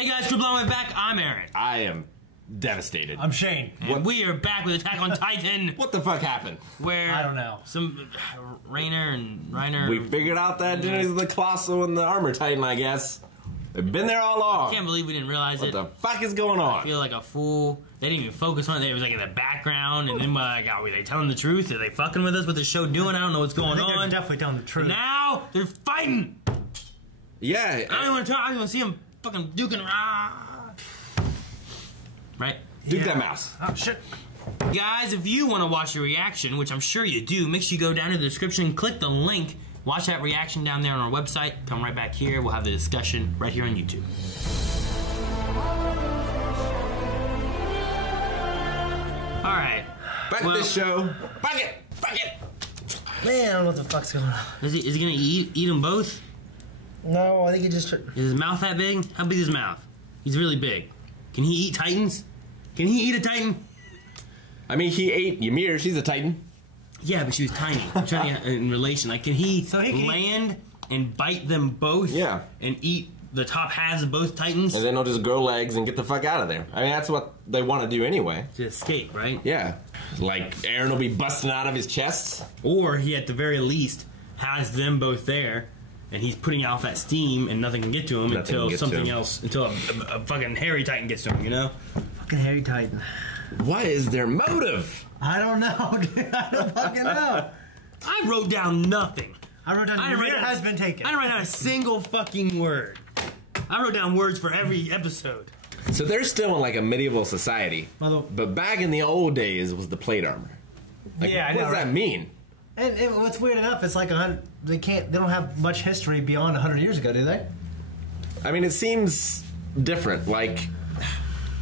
Hey guys, Triple on my back. I'm Aaron. I am devastated. I'm Shane. And we are back with Attack on Titan. What the fuck happened? Where I don't know. Some Rainer and Reiner. We figured out that he's the Colossal and the Armor Titan, I guess. They've been there all along. I can't believe we didn't realize it. What the fuck is going on? I feel like a fool. They didn't even focus on it. It was like in the background, and then like, were they telling the truth? Are they fucking with us? What the show doing? I don't know what's going on. They're definitely telling the truth. Now they're fighting. Yeah. I don't want to talk. I don't want to see them fucking duking. Right? Duke that mouse. Oh shit. Guys, if you want to watch a reaction, which I'm sure you do, make sure you go down to the description, click the link, watch that reaction down there on our website, come right back here, we'll have the discussion right here on YouTube. Alright. Back to this show. Fuck it! Fuck it! Man, I don't know what the fuck's going on. Is he gonna eat them both? No, I think he just... Is his mouth that big? How big is his mouth? He's really big. Can he eat Titans? Can he eat a Titan? I mean, he ate Ymir. She's a Titan. Yeah, but she was tiny. I'm trying to get in relation. Like, can he land and bite them both? Yeah. And eat the top halves of both Titans? And then he'll just grow legs and get the fuck out of there. I mean, that's what they want to do anyway. To escape, right? Yeah. Like, Aaron will be busting out of his chest. Or he, at the very least, has them both there, and he's putting off that steam, and nothing can get to him until something else, until a fucking hairy Titan gets to him, you know? Fucking hairy Titan. What is their motive? I don't know, dude. I don't fucking know. I wrote down nothing. I wrote down Ymir has been taken. I didn't write down a single fucking word. I wrote down words for every episode. So they're still in like a medieval society. But back in the old days was the plate armor. Like, yeah, I know. What does that mean? And what's weird enough, it's like they don't have much history beyond 100 years ago, do they? I mean, it seems different. Like,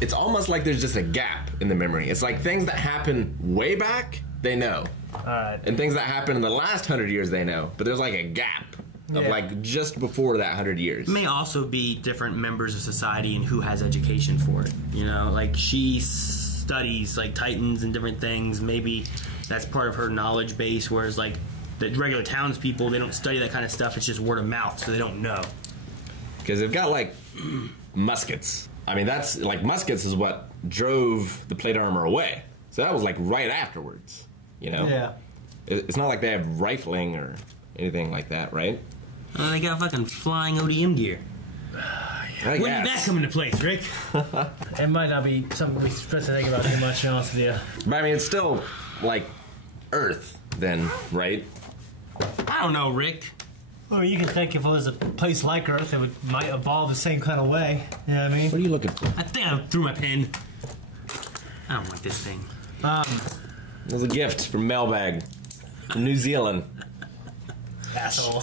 it's almost like there's just a gap in the memory. It's like things that happen way back, they know. Alright. And things that happen in the last 100 years, they know. But there's like a gap of like just before that 100 years. It may also be different members of society and who has education for it. You know, like she studies like Titans and different things. Maybe that's part of her knowledge base, whereas like the regular townspeople, they don't study that kind of stuff. It's just word of mouth, so they don't know. Because they've got like muskets. I mean, that's like muskets is what drove the plate armor away. So that was like right afterwards, you know? Yeah. It's not like they have rifling or anything like that, right? They got fucking flying ODM gear. When did that come into place, Rick? It might not be something we're supposed to think about too much, to be honest with you. But I mean, it's still like Earth then, right? I don't know, Rick. Well, you can think if it was a place like Earth, it might evolve the same kind of way. You know what I mean? What are you looking for? I think I threw my pen. I don't like this thing. It was a gift from Mailbag from New Zealand. Asshole.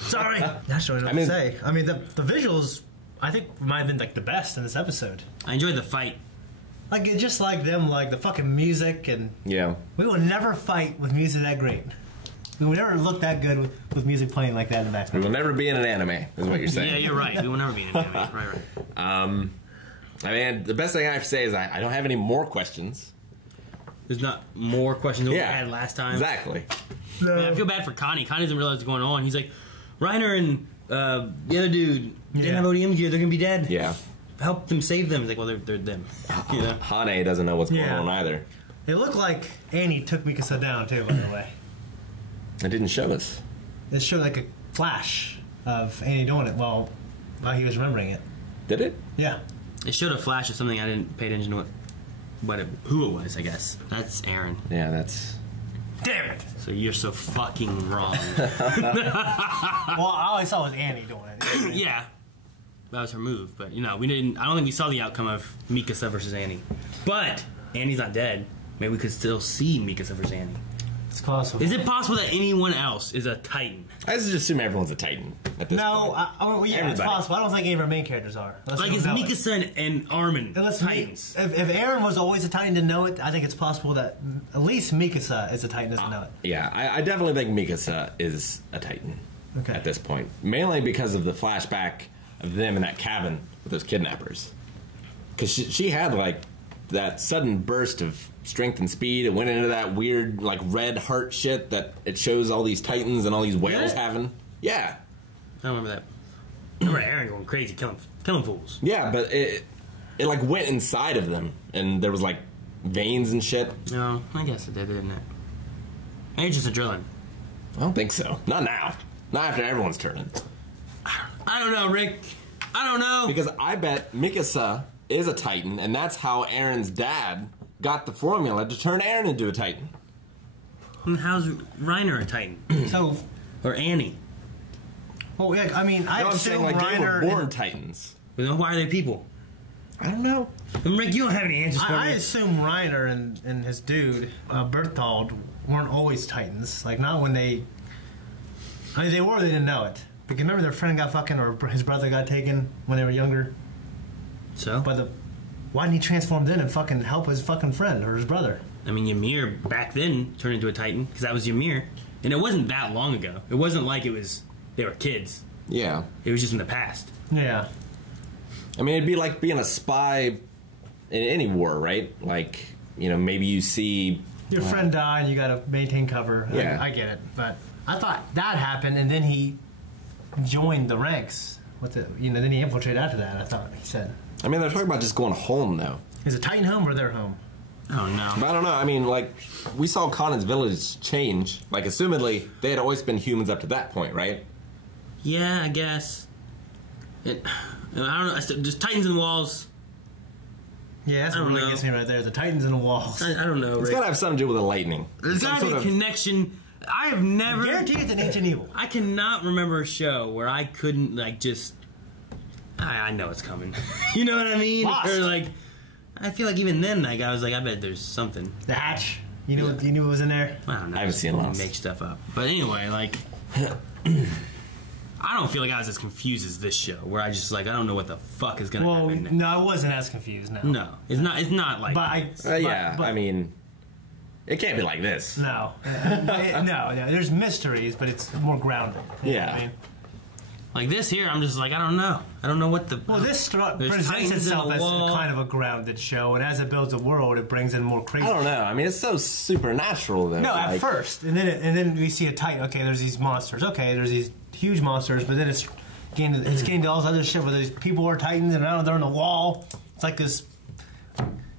Sorry. Not really know what to say. I mean, the visuals, I think, might have been like the best in this episode. I enjoyed the fight. Like, just like them, like the fucking music, and yeah. We will never fight with music that great. We will never look that good with music playing like that in the background. We will never be in an anime, is what you're saying. Yeah, you're right. We will never be in an anime. Right. I mean, the best thing I have to say is I don't have any more questions. There's not more questions than we had last time. Exactly. No. Man, I feel bad for Connie. Connie doesn't realize what's going on. He's like, Reiner and the other dude didn't have ODM gear. They're gonna be dead. Yeah. Help them save them. He's like, well, they're them. You know? Hane doesn't know what's going on either. It looked like Annie took Mikasa down too, by the way. It didn't show us. It showed like a flash of Annie doing it while he was remembering it. Did it? Yeah. It showed a flash of something I didn't pay attention to who it was, I guess. That's Aaron. Yeah, that's... Damn it! So you're so fucking wrong. Well, all I saw was Annie doing it. Yeah. That was her move, but you know, I don't think we saw the outcome of Mikasa versus Annie. But Annie's not dead. Maybe we could still see Mikasa versus Annie. It's possible. Is it possible that anyone else is a Titan? I just assume everyone's a Titan at this point. Yeah, it's possible. I don't think any of our main characters are. Like, it's Mikasa and Armin Titans. If Aaron was always a Titan to know it, I think it's possible that at least Mikasa is a Titan doesn't know it. Yeah, I definitely think Mikasa is a Titan at this point. Mainly because of the flashback of them in that cabin with those kidnappers. Because she had, like, that sudden burst of strength and speed. It went into that weird, like, red heart shit that it shows all these Titans and all these whales having. Yeah. I don't remember that. Remember Aaron going crazy, killing fools. Yeah, but it like went inside of them, and there was like veins and shit. No, I guess it did, didn't it? Maybe just adrenaline. I don't think so. Not now. Not after everyone's turning. I don't know, Rick. I don't know. Because I bet Mikasa is a Titan, and that's how Aaron's dad got the formula to turn Aaron into a Titan. And how's Reiner a Titan? So, or Annie? Well, yeah, I mean, I I'm saying like Reiner they were born Titans. Well, then why are they people? I don't know. And Rick, you don't have any answers for me. I assume Reiner and his dude, Berthold, weren't always Titans. Like, not when they... I mean, they were, they didn't know it. Because remember their friend got fucking, or his brother got taken when they were younger? So? But why didn't he transform then and fucking help his fucking friend or his brother? I mean, Ymir back then turned into a Titan, because that was Ymir. And it wasn't that long ago. It wasn't like they were kids. Yeah. It was just in the past. Yeah. I mean, it'd be like being a spy in any war, right? Like, you know, maybe you see... Your friend died and you gotta maintain cover. Yeah. I get it. But I thought that happened and then he joined the ranks. Then he infiltrated after that, I thought he said. I mean, they're talking about just going home, though. Is it Titan home or their home? Oh, no. But I don't know. I mean, like, we saw Conan's village change. Like, assumedly, they had always been humans up to that point, right? Yeah, I guess. I don't know. Just Titans and walls. Yeah, that's what really gets me right there. The Titans and the walls. I don't know. It's got to have something to do with the lightning. There's got to be a connection. I have never... I guarantee it's an ancient evil. I cannot remember a show where I couldn't, like, just... I know it's coming. You know what I mean? Lost. Or, like... I feel like even then, like, I was like, I bet there's something. The hatch. You knew it was in there? I don't know. I haven't seen Lost. Make stuff up. But anyway, like... I don't feel like I was as confused as this show, where I just, like, I don't know what the fuck is going to happen next. No, I wasn't as confused, no. No. It's not like... I mean... It can't be like this. No. No. There's mysteries, but it's more grounded. You know what I mean? Like this here, I'm just like, I don't know. I don't know what the... Well, this presents itself as kind of a grounded show, and as it builds a world, it brings in more crazy. I don't know. I mean, it's so supernatural, though. No, at first. And then we see a Titan. Okay, there's these monsters. Okay, there's these huge monsters, but then it's getting to all this other shit where these people are Titans, and now they're on the wall. It's like this...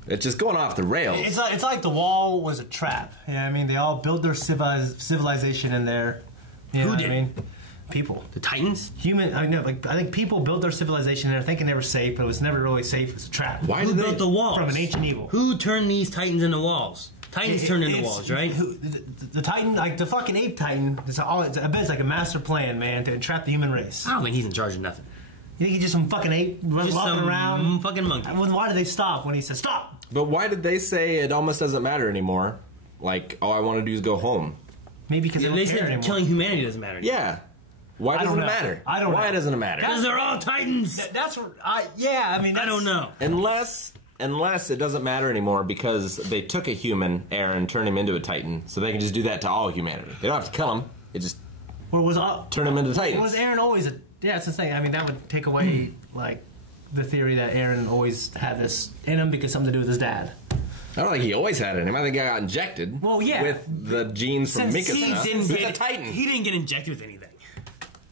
It's just going off the rails. It's like the wall was a trap. You know what I mean? They all built their civilization in there. You know Who did? I mean? People. The Titans? I think people built their civilization there thinking they were safe, but it was never really safe. It was a trap. Who built the walls? From an ancient evil. Who turned these Titans into walls? Titans turned into walls, right? The Titan, like the fucking ape Titan, I bet it's like a master plan, man, to entrap the human race. I don't think he's in charge of nothing. You think he's just some fucking ape walking around? Fucking monkey. Why did they stop when he said stop? But why did they say it almost doesn't matter anymore? Like, all I want to do is go home. Maybe because they said anymore. killing humanity doesn't matter anymore. Yeah. Why doesn't it matter? I don't know. Why doesn't it matter? Because they're all Titans. I don't know. Unless it doesn't matter anymore because they took a human, Aaron, turned him into a Titan, so they can just do that to all humanity. They don't have to kill him. It just turn him into Titans. Was Aaron always a... Yeah, it's the thing. I mean, that would take away, like, the theory that Aaron always had this in him because something to do with his dad. I don't think he always had it in him. I think he got injected with the genes from Mikasa. He's a Titan. He didn't get injected with anything.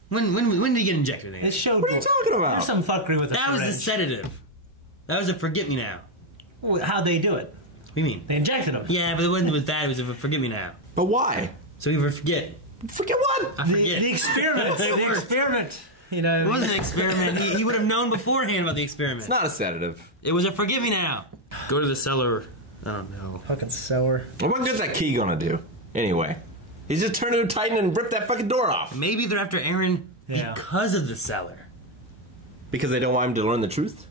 When did he get injected with anything? It showed... What are you talking about? There's some fuckery with that was a sedative. That was a forget-me-now. Well, how'd they do it? What do you mean? They injected him. Yeah, but it wasn't with that. It was a forget-me-now. But why? So he would forget. Forget what? I forget. The experiment. The experiment. You know, it wasn't an experiment. He would have known beforehand about the experiment. It's not a sedative. It was a forgive me now. Go to the cellar. I don't know. Fucking cellar. Well, what good's that key gonna do? Anyway, he's just turned into a Titan and ripped that fucking door off. Maybe they're after Aaron because of the cellar. Because they don't want him to learn the truth?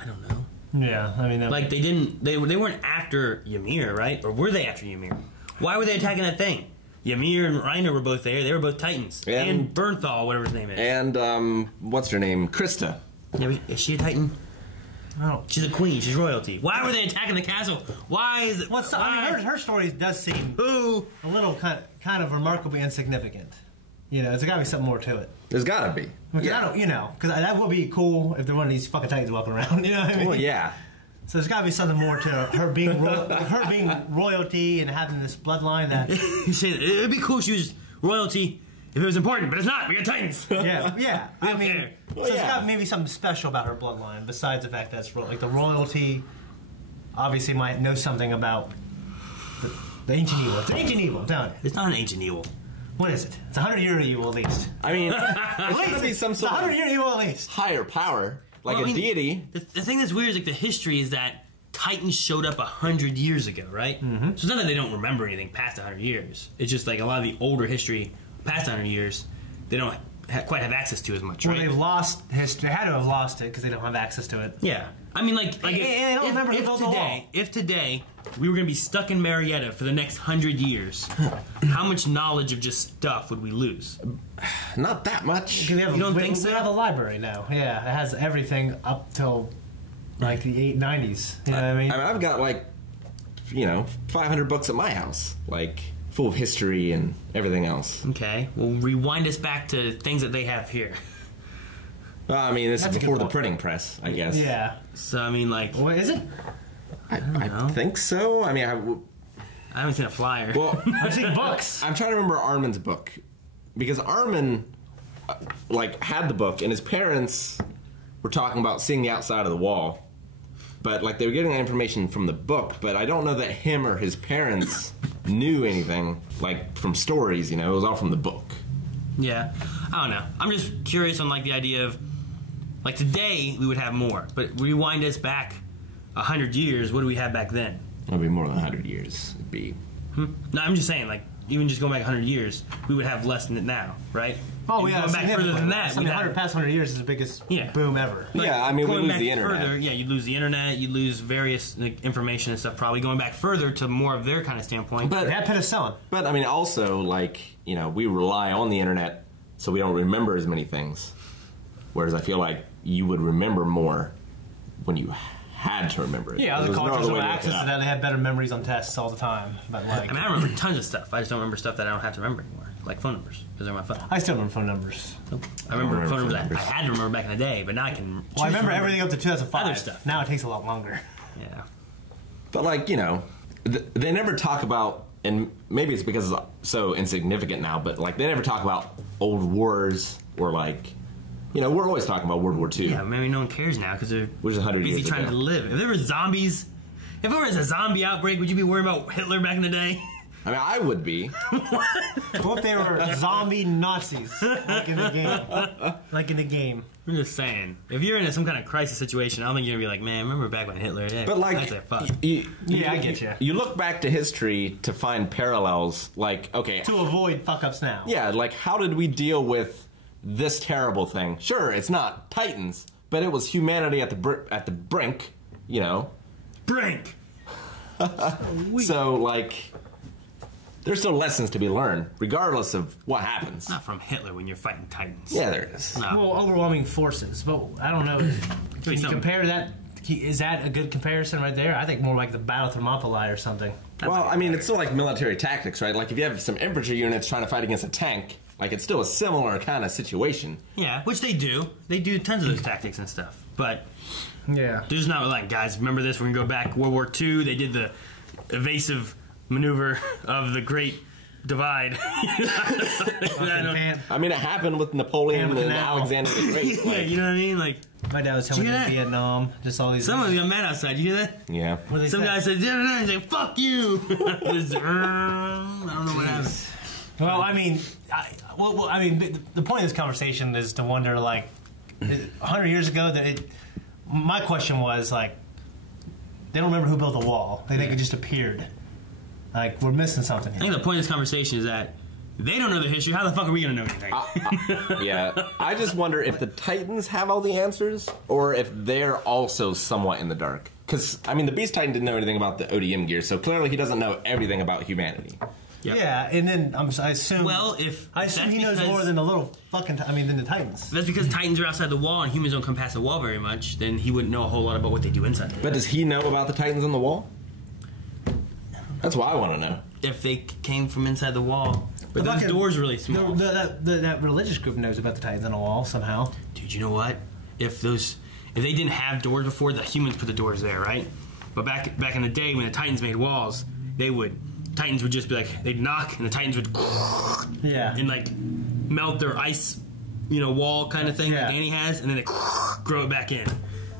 I don't know. Yeah, I mean, like they weren't after Ymir, right? Or were they after Ymir? Why were they attacking that thing? Ymir and Reiner were both there. They were both Titans. And Bernthal, whatever his name is. And, what's her name? Krista. Yeah, is she a Titan? Oh. She's a queen. She's royalty. Why were they attacking the castle? Why is it... I mean, her story does seem a little kind of remarkably insignificant. You know, there's got to be something more to it. There's got to be. Because I don't, you know, because that would be cool if there weren't these fucking Titans walking around. You know what I mean? Well, yeah. So there's got to be something more to her being royalty and having this bloodline that... It'd be cool if she was royalty if it was important, but it's not. We got Titans. Yeah. I mean, care. so it's got maybe something special about her bloodline besides the fact that it's like the royalty. Obviously, might know something about the ancient evil. It's ancient evil, don't it? It's not an ancient evil. What is it? It's 100-year evil at least. I mean, it's going to be some sort of 100-year evil at least. higher power, like a deity. The thing that's weird is like the history is that Titans showed up 100 years ago, right? Mm-hmm. So it's not that they don't remember anything past 100 years. It's just like a lot of the older history past 100 years, they don't quite have access to as much, right? Well, they've lost history. They had to have lost it because they don't have access to it. Yeah. I mean, like I don't remember who built the wall. If today we were going to be stuck in Marietta for the next 100 years, how much knowledge of just stuff would we lose? Not that much. You don't think so? We have a library now. Yeah, it has everything up till like the 890s. You know what I mean? I've got like, 500 books at my house, like full of history and everything else. Okay, well, rewind us back to things that they have here. Well, I mean, this That's is a before good the point. printing press, I guess. Yeah. So, I mean, like... What is it? I think so. I mean, I haven't seen a flyer. well, I've seen books. I'm trying to remember Armin's book. Because Armin, had the book, and his parents were talking about seeing the outside of the wall. But, they were getting that information from the book, but I don't know that him or his parents knew anything, from stories, it was all from the book. Yeah, I don't know. I'm just curious on, the idea of... today, we would have more. But rewind us back 100 years, what do we have back then? It would be more than 100 years. It'd be... No, I'm just saying, even just going back 100 years, we would have less than it now, right? Oh, and yeah. going back further than that, I mean, past 100 years is the biggest boom ever. Yeah, I mean, we going lose back the internet. Further, you'd lose the internet, you'd lose various information and stuff, probably going back further to more of their kind of standpoint. But they had penicillin. But, I mean, also, we rely on the internet, so we don't remember as many things. Whereas I feel like you would remember more when you had to remember it. Yeah, other There's no cultures other with way to access to that, they had better memories on tests all the time. But I mean, I remember tons of stuff. I just don't remember stuff that I don't have to remember anymore, like phone numbers, because they're my phone. I still remember phone numbers. I remember phone numbers that I had to remember back in the day, but now I can. Well, I remember everything up to 2005. Other stuff. Now it takes a lot longer. Yeah. But, they never talk about, and maybe it's because it's so insignificant now, but, they never talk about old wars or, we're always talking about World War II. Yeah, maybe no one cares now because they're Which is 100 busy years trying ago. to live. If there were zombies, if there was a zombie outbreak, would you be worried about Hitler back in the day? I mean, I would be. What if they were zombie Nazis, like in the game? Like in the game. I'm just saying. If you're in some kind of crisis situation, I don't think you're going to be like, man, remember back when Hitler... Yeah, But, that's a fuck. Yeah, I get you. You look back to history to find parallels, okay... To avoid fuck-ups now. Yeah, how did we deal with this terrible thing? Sure, it's not Titans, but it was humanity at the brink, Brink! So, there's still lessons to be learned, regardless of what happens. Not from Hitler when you're fighting Titans. Yeah, there is. No. Well, overwhelming forces, but I don't know. Can you compare that? Is that a good comparison right there? I think more like the Battle of Thermopylae or something. Well, I mean, it's still like military tactics, right? If you have some infantry units trying to fight against a tank, it's still a similar kind of situation. Yeah, which they do. They do tons of those tactics and stuff. But yeah, there's not guys, remember this? We're going to go back World War II. They did the evasive maneuver of the Great Divide. I mean, it happened with Napoleon and Alexander the Great. Yeah, you know what I mean? My dad was telling me in Vietnam, just all these... Someone got mad outside, you hear that? Yeah. Some guy said, he's like, fuck you! I don't know what happened. Well, I mean, the point of this conversation is to wonder, 100 years ago, my question was, they don't remember who built the wall. They think it just appeared. We're missing something here. I think the point of this conversation is that they don't know the history. How the fuck are we going to know anything? Yeah. I just wonder if the Titans have all the answers, or if they're also somewhat in the dark. Because, I mean, the Beast Titan didn't know anything about the ODM gear, so clearly he doesn't know everything about humanity. Yep. Yeah, and then I assume... Well, I assume he knows more than the little fucking... than the Titans. That's because Titans are outside the wall and humans don't come past the wall very much. Then he wouldn't know a whole lot about what they do inside. But does he know about the Titans on the wall? That's what I want to know. If they came from inside the wall. But those doors are really small. That religious group knows about the Titans on the wall somehow. Dude, you know what? If they didn't have doors before, the humans put the doors there, right? But back in the day when the Titans made walls, Titans would just be they'd knock and the Titans would... Yeah. And melt their ice, wall kind of thing that Danny has, and then they grow it back in.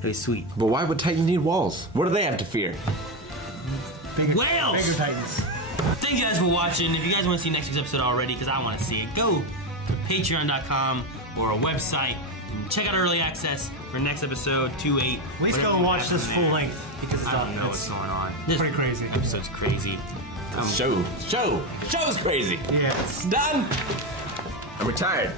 Very sweet. But why would Titans need walls? What do they have to fear? Whales! Bigger Titans. Thank you guys for watching. If you guys want to see next week's episode already, because I want to see it, go to patreon.com or a website and check out early access for next episode 2-8. At least go watch this full length because I don't know what's going on. It's pretty crazy. Episode's crazy. Show's crazy. Yeah, it's Done. I'm retired.